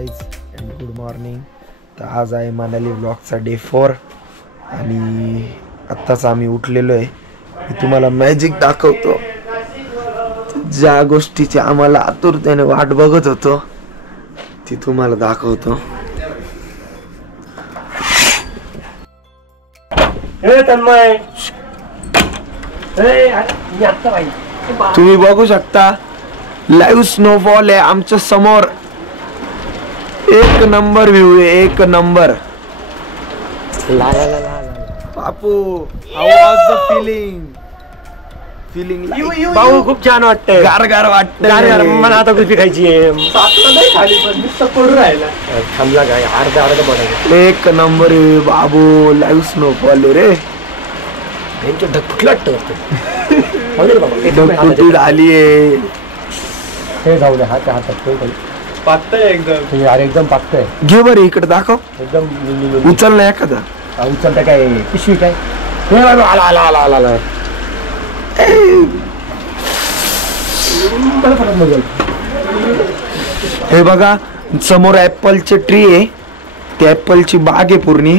Guys and good morning. तर आज आहे मनाली व्लॉगचा डे 4 आणि आत्ताच आम्ही उठलेलो आहे. मी तुम्हाला मॅजिक दाखवतो. ज्या गोष्टीची आम्हाला आतुरतेने वाट बघत होतो ती तुम्हाला दाखवतो. तुम्ही बघू शकता लाईव्ह स्नोफॉल आहे आमच्या समोर. एक नंबर व्ह्यू आहे, एक नंबर. बापू हाऊ वाज द फीलिंग भाऊ खूप छान वाटतंय. गार वाटतंय. मला आता कुल्फी खायची आहे. थांबला काय अर्धा पडायचं. एक नंबर आहे बाबू. लाईव्ह स्नोफॉल आहे रे. त्यांच्या ढकला ढकूटी आली आहे. हे जाऊ दे हातात पातळ एकदम. अरे एकदम पातळ. घे बरं इकडे दाखव. एकदम उचल ना एखादा. उचलता काय पिशवी काय. आला हे बघा समोर ऍपलचे ट्री आहे. ते ऍपलची बाग आहे पूर्ण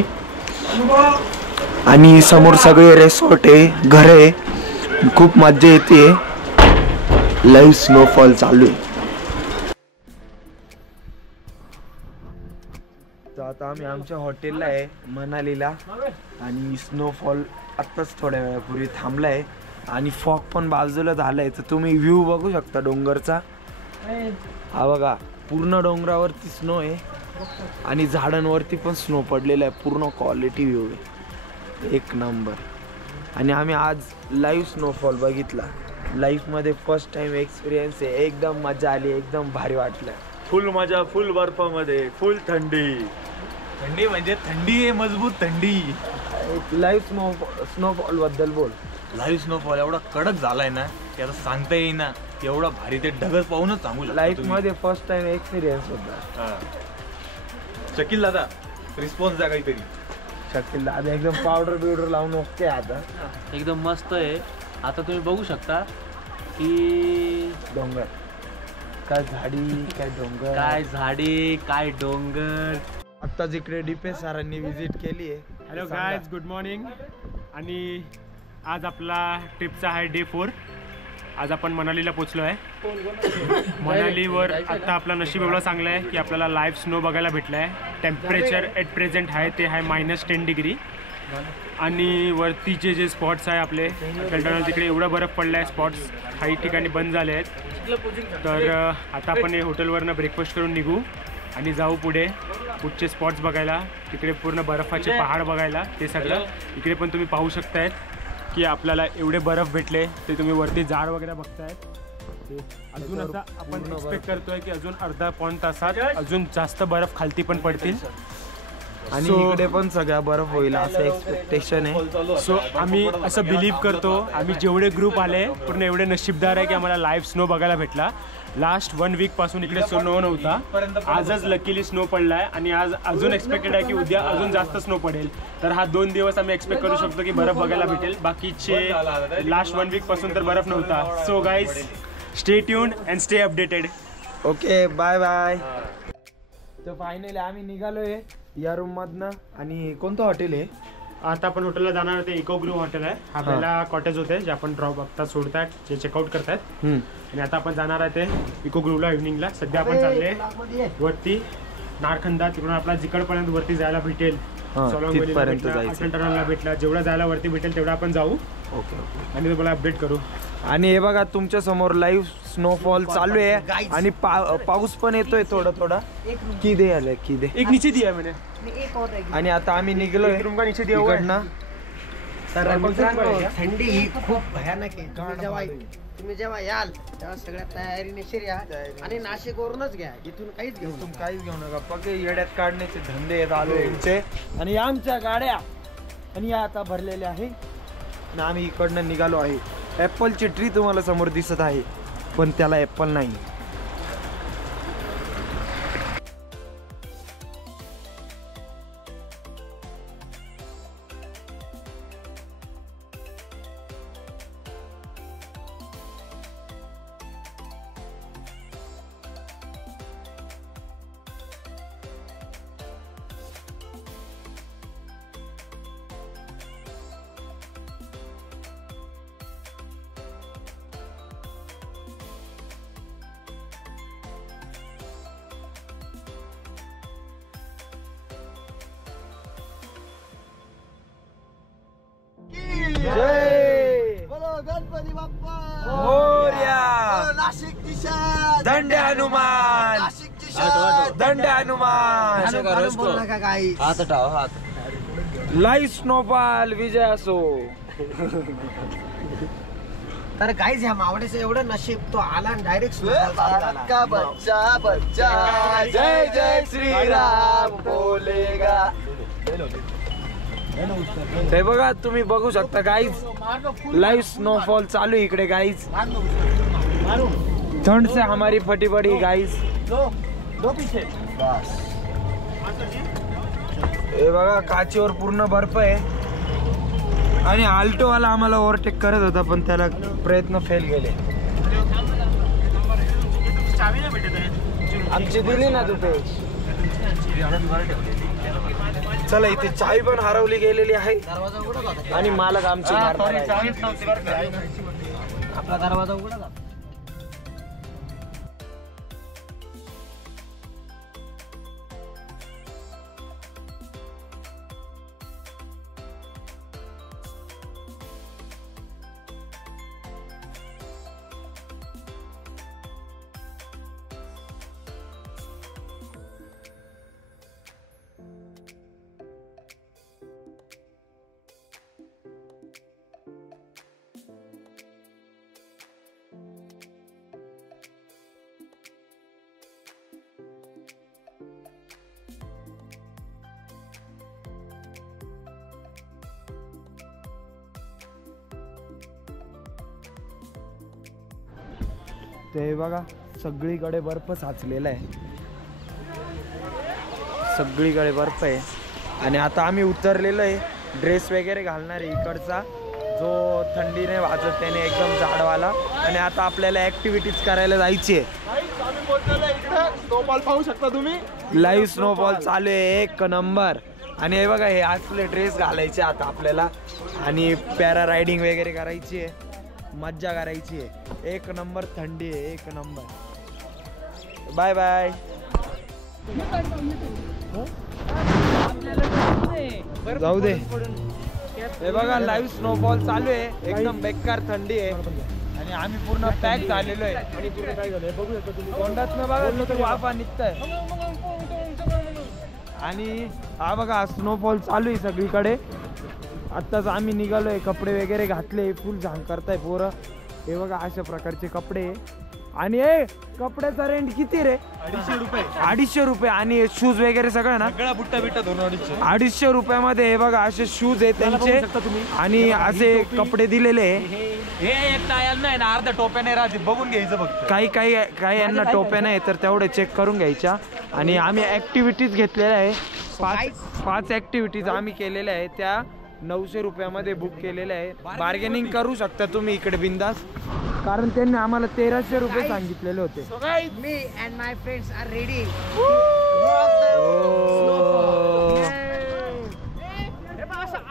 आणि समोर सगळे रेसॉर्ट आहे, घर आहे. खूप मज्जा येते. लाईव्ह स्नोफॉल चालू आहे. तर आता आम्ही आमच्या हॉटेलला आहे मनालीला आणि स्नोफॉल आत्ताच थोड्या वेळापूर्वी थांबलाय आणि फॉग पण बाजूला झालाय. तर तुम्ही व्ह्यू बघू शकता डोंगरचा. हा बघा पूर्ण डोंगरावरती स्नो आहे आणि झाडांवरती पण स्नो पडलेला आहे. पूर्ण क्वालिटी व्ह्यू आहे, एक नंबर. आणि आम्ही आज लाईव्ह स्नोफॉल बघितला. लाईफमध्ये फर्स्ट टाइम एक्सपिरियन्स आहे. एकदम मजा आली, एकदम भारी वाटलं. फुल मजा, फुल बर्फामध्ये, फुल थंडी. थंडी म्हणजे थंडी आहे, मजबूत थंडी. लाईव्ह स्नोफॉल बद्दल बोल. लाईव्ह स्नोफॉल एवढा कडक झालाय ना की आता सांगता येईना. एवढा भारी ते ढगच पाहूनच सांगू शकतो. लाईफ मध्ये फर्स्ट टाइम एक्सपिरियन्स होता. शकील दादा रिस्पॉन्स द्या काहीतरी. शकील दादा एकदम पावडर बिवडर लावून ओके. आता एकदम मस्त आहे. आता तुम्ही बघू शकता की डोंगर काय झाडी काय डोंगर काय झाडी काय डोंगर. आता जिकडे डीपे सरांनी विजिट केली आहे. Hello guys, good morning. आणि आज आपला ट्रिपचा आहे डे 4. आज आपण मनालीला पोचलो आहे. मनालीवर आत्ता आपला नशीब एवढा चांगला आहे की आपल्याला लाईव्ह स्नो बघायला भेटला आहे. टेम्परेचर ॲट प्रेझेंट आहे ते आहे -10 डिग्री. आणि वरतीचे जे स्पॉट्स आहे आपले अटल टनल तिकडे एवढा बर्फ पडला आहे. स्पॉट्स काही ठिकाणी बंद झाले आहेत. तर आता आपण हे हॉटेलवरनं ब्रेकफास्ट करून निघू आणि जाऊ पुढचे स्पॉट्स बघायला. तिकडे पूर्ण बर्फाचे पहाड बघायला. ते सगळं इकडे पण तुम्ही पाहू शकतायत की आपल्याला एवढे बर्फ भेटले. ते तुम्ही वरती झाड वगैरे बघतायत. ते अजून आता आपण एक्सपेक्ट करतोय की अजून अर्धा-पाऊण तासात अजून जास्त बर्फ खालती पण पडतील आणि इकडे पण सगळा बर्फ होईल असं एक्सपेक्टेशन आहे. सो आम्ही असं बिलीव्ह करतो. आम्ही जेवढे ग्रुप आले पूर्ण एवढे नशीबदार आहे की आम्हाला लाईव्ह स्नो बघायला भेटला. लास्ट 1 वीक पासून इकडे स्नो नव्हता. आजच लकीली स्नो पडलाय आणि आज अजून एक्सपेक्टेड आहे की उद्या अजून जास्त स्नो पडेल. तर हा 2 दिवस आम्ही एक्सपेक्ट करू शकतो की बर्फ बघायला भेटेल. बाकीचे लास्ट 1 वीक पासून तर बर्फ नव्हता. So guys stay tuned and stay updated. Okay bye bye. तर फायनली आम्ही निघालोय या रूम मधनं. आणि कोणतं हॉटेल आहे? आता आपण हॉटेलला जाणार आहे. ते इको ग्रू हॉटेल आहे. हा पहिला कॉटेज होते जे आपण ड्रॉप आता सोडतात, जे चेकआउट करतात. आणि आता आपण जाणार आहे ते इको ग्रूला इव्हनिंगला. सध्या आपण चालले वरती नारखंदा. तिकडून आपला जिकडपर्यंत वरती जायला भेटेल. तिथपर्यंत जायचं. टनलला भेटला जेवढा जायला वरती भेटेल तेवढा आपण जाऊ. ओके आणि तुम्हाला अपडेट करू. आणि हे बघा तुमच्या समोर लाईव्ह स्नोफॉल चालू आहे आणि पाऊस पण येतोय थोडा थोडा. की दे आलं की दे एक नीचे दिया मैंने. आणि आता आम्ही निघलोय इकडनं. थंडी ही खूप भयानक आहे. तुम्ही जेव्हा याल तेव्हा सगळ्या तयारीने शिर्या आणि नाशिकवरूनच घ्या. इथून काहीच घेऊ नका. फक्त येड्यात काढण्याचे धंदे चालू यांचे. आणि आमच्या गाड्या आणि या आता भरलेल्या आहे. आणि आम्ही इकडनं निघालो आहे. ॲपलची ट्री तुम्हाला समोर दिसत आहे पण त्याला ॲपल नाही. दंडे हनुमान, दंडे हनुमान. बोल नका काही. लाईव्ह स्नोफॉल विजय असो. तर काहीच ह्या मावड्याचं एवढं नशीब, तो आला डायरेक्ट जय जय श्रीराम बोलेगा. ते बघा तुम्ही बघू शकता गाईज, लाईव्ह स्नोफॉल चालू इकडे गाईज. ठंड से हमारी फटी पड़ी गाईज. हे बघा काचेवर पूर्ण बर्फ आहे आणि आल्टो वाला आम्हाला ओव्हरटेक करत होता पण त्याला प्रयत्न फेल गेले. आमची दिली ना तुझे. चला इथे चावी पण हरवली गेलेली आहे आणि मालक आमची आपला दरवाजा उघडा. ते बघा सगळीकडे बर्फ साचलेला आहे, सगळीकडे बर्फ आहे. आणि आता आम्ही उतरलेलो आहे. ड्रेस वगैरे घालणार आहे इकडचा, जो थंडीने वाजत त्याने एकदम जाडवाला. आणि आता आपल्याला ॲक्टिव्हिटीज करायला जायची आहे. स्नोफॉल पाहू शकता तुम्ही. लाईव्ह स्नोफॉल चालू आहे एक नंबर. आणि हे बघा हे असले ड्रेस घालायचे आता आपल्याला आणि पॅरा रायडिंग वगैरे करायची आहे, मज्जा करायची आहे. एक नंबर थंडी आहे, एक नंबर. Bye bye. जाऊ दे. हे बघा लाईव्ह स्नोफॉल चालू आहे, एकदम बेकार थंडी आहे आणि आम्ही पूर्ण पॅक झालेलो आहे. आणि पूर्ण काय झालंय बघू शकता तुम्ही, तोंडातनं बघा तर वाफा निघतंय. आणि हा बघा स्नोफॉल चालू आहे सगळीकडे. आत्ताच आम्ही निघालोय, कपडे वगैरे घातले, फुल झांग करताय पोरं. हे बघा अशा प्रकारचे कपडे. आणि हे कपड्याचा रेंट किती रे? 250 रुपये. 250 रुपये. आणि शूज वगैरे सगळं ना सगळा बुट्टा बिट्टा दोन 250 रुपयामध्ये. हे बघा असे शूज आहेत त्यांचे आणि असे कपडे दिलेले आहे. हे एक टायल नाही ना, अर्ध्या टोप्या नाही राहते, बघून घ्यायचं फक्त. काही यांना टोप्या नाही तर तेवढे चेक करून घ्यायच्या. आणि आम्ही ऍक्टिव्हिटीज घेतलेल्या आहे, 5 ऍक्टिव्हिटीज आम्ही केलेल्या आहे. त्या 900 रुपयामध्ये बुक केलेल्या आहे. बार्गेनिंग करू शकता तुम्ही इकडे बिंदास, कारण त्यांनी आम्हाला 1300 रुपये सांगितलेले होते. मी and my friends are ready.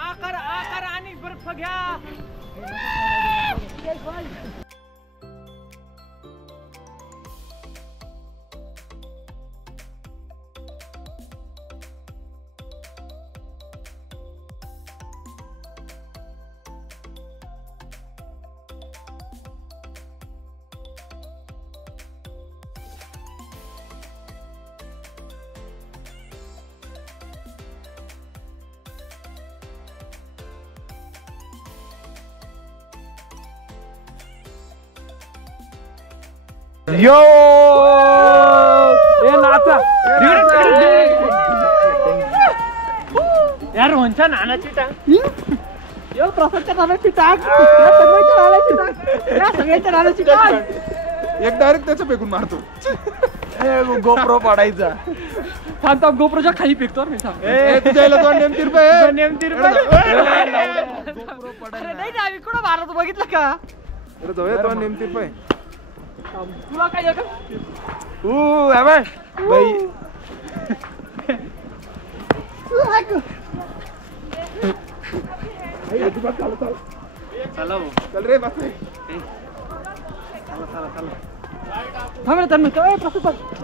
आकार आणि बर्फ घ्या. यो ए नाचा यार वंचा नानाची टाक. यो प्रसादच्या नानाची टाक, या सगळ्याच्या नानाची टाक, या सगळ्याच्या नानाची टाक. एक डायरेक्ट त्याचं फेकून मारतो. गोप्रो पडायचा. थांब गोप्रोच्या खाली फेकतो मी. थांब तुझ्या नेमती रुपये. नाही आम्ही कुठं मारतो बघितलं का? नेमती रुपये तुला काय झालं? बाई चल रे बस.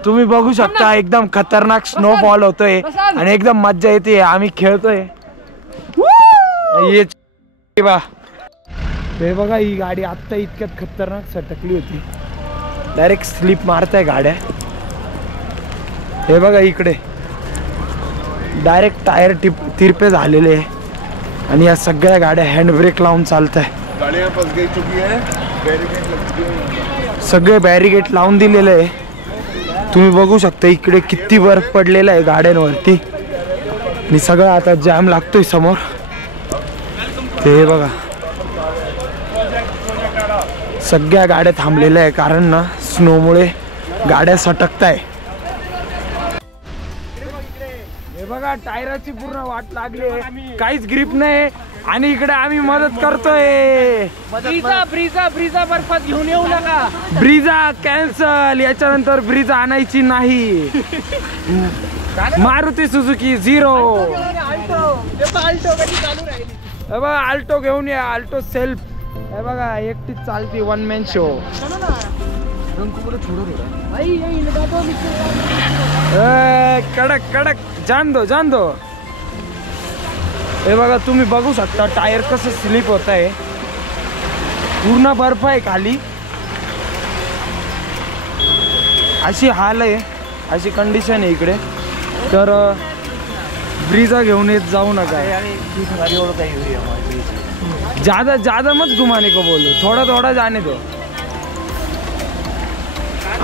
तुम्ही बघू शकता एकदम खतरनाक स्नोफॉल होतोय आणि एकदम मज्जा येते. आम्ही खेळतोय. हे बघा ही गाडी आत्ता इतक्यात खतरनाक सटकली होती. डायरेक्ट स्लिप मारताय गाड्या. हे बघा इकडे डायरेक्ट टायर तिरपे झालेले आहे आणि या सगळ्या गाड्या हँड ब्रेक लावून चालत आहे. सगळे बॅरिगेट लावून दिलेले आहे. तुम्ही बघू शकता इकडे किती बर्फ पडलेला आहे गाड्यांवरती आणि सगळं आता जॅम लागतोय समोर. ते बघा सगळ्या गाड्या थांबलेल्या आहे कारण ना स्नोमुळे गाड्या सटकताय. हे बघा टायराची पूर्ण वाट लागली, काहीच ग्रिप नाही आणि इकडे आम्ही मदत करतोय. ब्रीजा बर्फात घेऊन येऊ नका. ब्रीजा कॅन्सल, याच्यानंतर ब्रीजा आणायची नाही. मारुती सुझुकी 0. हे बघा आल्टो घेऊन या, आल्टो सेल्फ. हे बघा एकटीच चालती, वन मॅन शो. कडक कडक जान दो. हे बघा तुम्ही बघू शकता टायर कसं स्लिप होत आहे. पूर्ण बर्फ आहे खाली. अशी हाल आहे, अशी कंडिशन आहे इकडे. तर ब्रीजा घेऊन येत जाऊ नका. ज्यादा मत घुमाने को बोलो, थोड़ा जाने दो.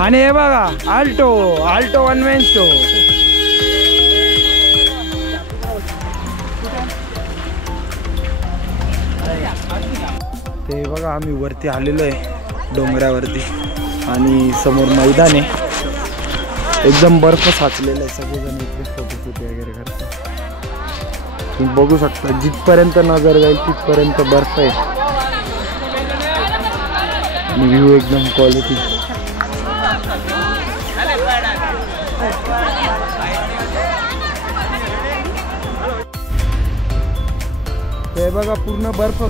आणि हे बघा आल्टो वन मॅन शो. ते बघा आम्ही वरती आलेलो आहे डोंगरावरती आणि समोर मैदान आहे. एकदम बर्फ साचलेला आहे. सगळेजण इकडे फोटो वगैरे करतात. तुम्ही बघू शकता जिथपर्यंत नजर जाईल तिथपर्यंत बर्फ आहे. व्ह्यू एकदम क्वालिटी. हे बघा पूर्ण बर्फ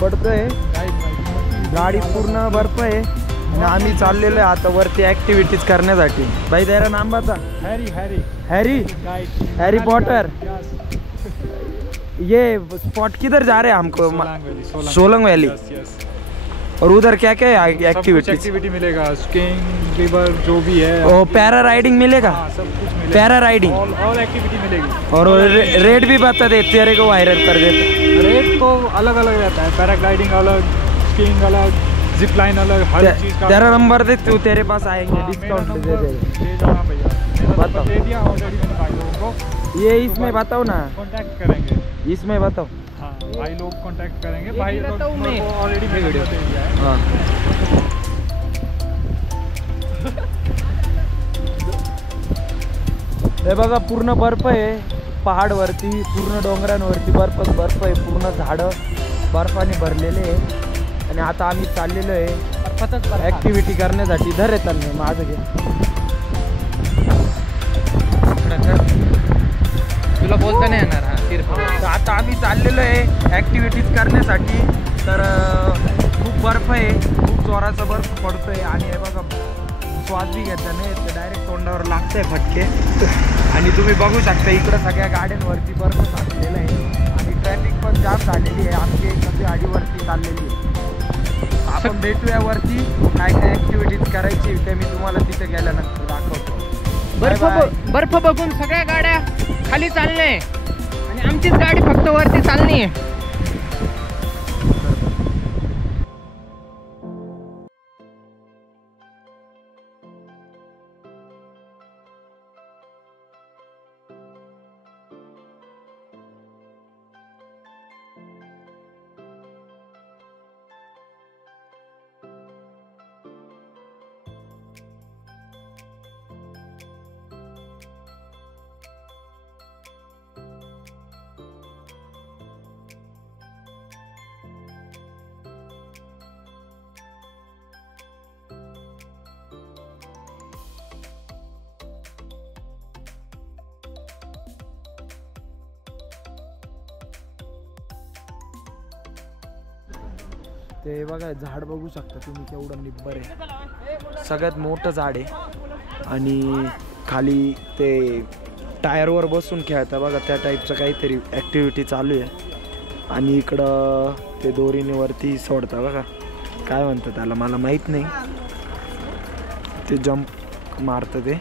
पडतोय, गाडी पूर्ण बर्फ आहे आणि आम्ही चाललेलो आहे आता वरती ऍक्टिव्हिटीज करण्यासाठी. भाई तेरा नाम बता. Harry Potter. ये स्पॉट किधर जा रहे हैं हमको? सोलंग वैली. और उधर क्या क्या है एक्टिविटी मिलेगा? स्कीइंग, रिवर जो भी है. ओ पैरा राइडिंग मिलेगा? सब कुछ मिलेगा. पैरा राइडिंग ऑल एक्टिविटी मिलेगी. और रेट भी बता दे, तेरे को वायरल कर देते. रेट तो अलग अलग रहता है. पैराग्लाइडिंग अलग, स्कीइंग अलग, जिप लाइन अलग, हर चीज का. तेरा नंबर दे, तू तेरे पास आएंगे डिस्काउंट दे दे. बताओ. दे दिया ऑलरेडी मैंने भाई लोगों को. ये इसमें बताओ ना, कांटेक्ट करेंगे. इसमें बताओ. हाँ भाई लोग कांटेक्ट करेंगे. भाई लोग ऑलरेडी वीडियो दे दिया है. हाँ हे बघा पूर्ण बर्फ आहे पहाडवरती, पूर्ण डोंगरांवरती बर्फ आहे. पूर्ण झाडं बर्फाने भरलेले आहे आणि आता आम्ही चाललेलो आहे ऍक्टिव्हिटी करण्यासाठी. धर येतात नाही माझं घे. तुला बोलता नाही येणार. तर आता आम्ही चाललेलो आहे ऍक्टिव्हिटीज करण्यासाठी. तर खूप बर्फ आहे, खूप जोराचा बर्फ पडतोय आणि हे बघा श्वास बी घेतला नाही ते डायरेक्ट तोंडावर लागतंय फटके. आणि तुम्ही बघू शकता इकडं सगळ्या गाड्यांवरती बर्फ साचलेला आहे आणि ट्रॅफिक पण जाम झालेली आहे. आमची एक गाडीवरती चाललेली आहे. आपण भेटूया वरती, काय काय ऍक्टिव्हिटीज करायची ते मी तुम्हाला तिथे गेल्यानंतर दाखवतो. बर्फ बघून सगळ्या गाड्या खाली चालणे आणि आमचीच गाडी फक्त वरती चालणी आहे. ते बघा झाड बघू शकता तुम्ही केवढं निब्बर आहे. सगळ्यात मोठं झाड आहे आणि खाली ते टायरवर बसून खेळता बघा त्या टाईपचं काहीतरी ॲक्टिव्हिटी चालू आहे. आणि इकडं ते दोरीने वरती सोडता बघा, काय म्हणतात त्याला मला माहीत नाही. ते जम्प मारतं ते.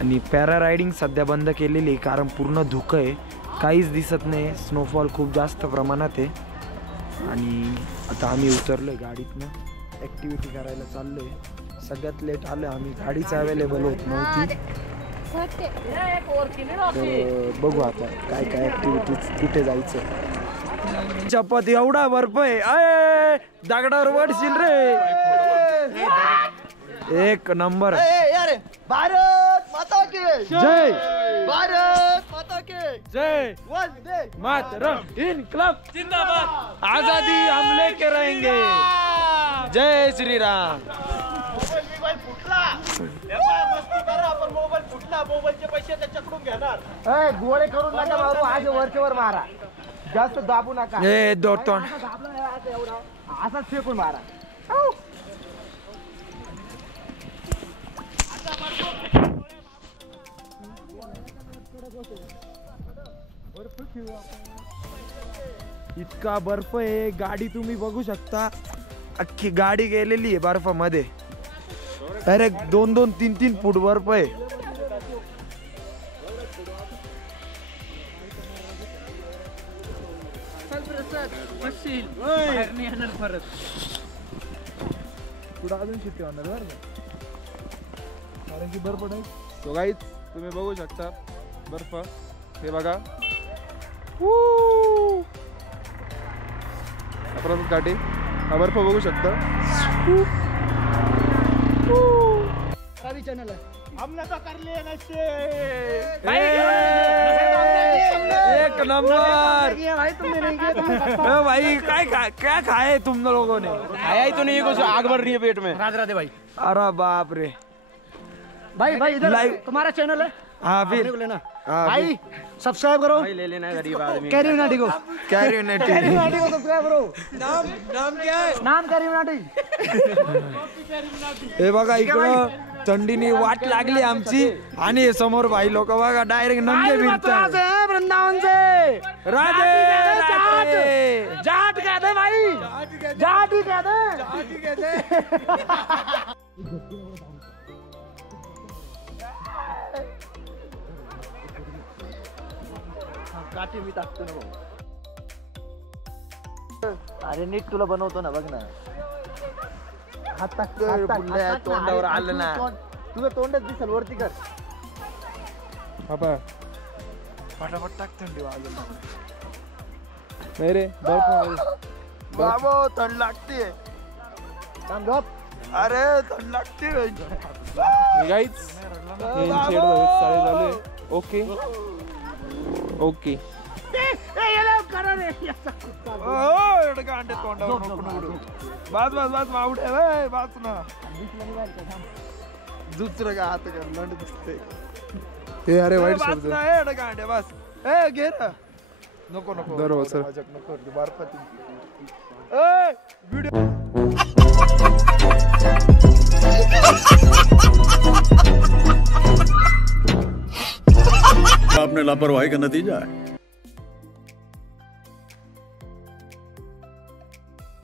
आणि पॅरा रायडिंग सध्या बंद केलेली कारण पूर्ण धुकं आहे, काहीच दिसत नाही. स्नोफॉल खूप जास्त प्रमाणात आहे. आणि आता आम्ही उतरलो आहे गाडीतनं, ॲक्टिव्हिटी करायला चाललो आहे. सगळ्यात लेट आलो आम्ही, गाडीच अवेलेबल होत नव्हती. तर बघू आता काय काय ॲक्टिव्हिटीज, कुठे जायचं. चपात एवढा बर्फ आहे, अय दगडावर पडशील रे. एक नंबर. भारत माता के जय, भारत माता के जय वंदे मातरम, इनकलाब जिंदाबाद, आजादी हम लेके रहेंगे. जय श्री राम. मोबाईल फुटला, मस्ती करा आपण. मोबाईल फुटला, मोबाईलचे पैसे त्याच्याकडून घेणार. गोळे करून नका मारू, आज वरच्यावर मारा, जास्त दाबू नका. ए दोतोंड असाच फेकून मारा. इतका बर्फ आहे, गाडी तुम्ही बघू शकता, अख्खी गाडी गेलेली आहे बर्फामध्ये. डायरेक्ट 2-2, 3-3 फूट बर्फ आहे. पुढे अजून शिट्टी होणार बरं का, कारण की बर्फ नाही. सो गाईज तुम्ही बघू शकता बर्फ, हे बघा अपराध घाटी, हा बर्फ बघू शकता. रवि चॅनल आहे. हमने तो कर लिए नशे. एक नंबर. भाई तुमने नहीं किया. भाई क्या खाए तुम लोगों ने? खाया ही तो नहीं, कुछ आग बढ़ रही है पेट में. राधे राधे भाई. अरे बाप रे. भाई इधर Live. तुम्हारा चैनल है. हाँ फिर अपने को लेना. हाँ, भाई सब्सक्राइब करो. ले लेना गरीब आदमी. कैरी नाटी को. कैरी नेटी. कैरी नाटी को सब्सक्राइब करो. नाम क्या है? नाम कैरी नाटी. हे बघा इकडं थंडीने वाट लागली आमची, आणि हे समोर भाई लोक बघा डायरेक्ट नंगे फिरतात. वृंदावन से राधे राधे. जाट कहते हैं भाई, जाट ही कहते हैं. काठी मी टाकतो ना भाऊ. अरे नीट तुला बनवतो ना, बघ ना. हात टाकतोय, तोंडावर आलं ना. तुझं तोंडच दिसल, वरती कर. बाबा फटाफट टाक, थंडी वाजून. नाही रे, बर्फ बाबा थंड लागते. काम गप. अरे थंड लागते. गाईज चालू आहे. Okay okay. बस ना दुसरं का हात कर लंड दिसते. हे अरे वाईट शब्द. गांडे बस. ए घे ना. नको नको बरोबर सर. नको बर्फाती. आपने लापरवाही का नतीजा है.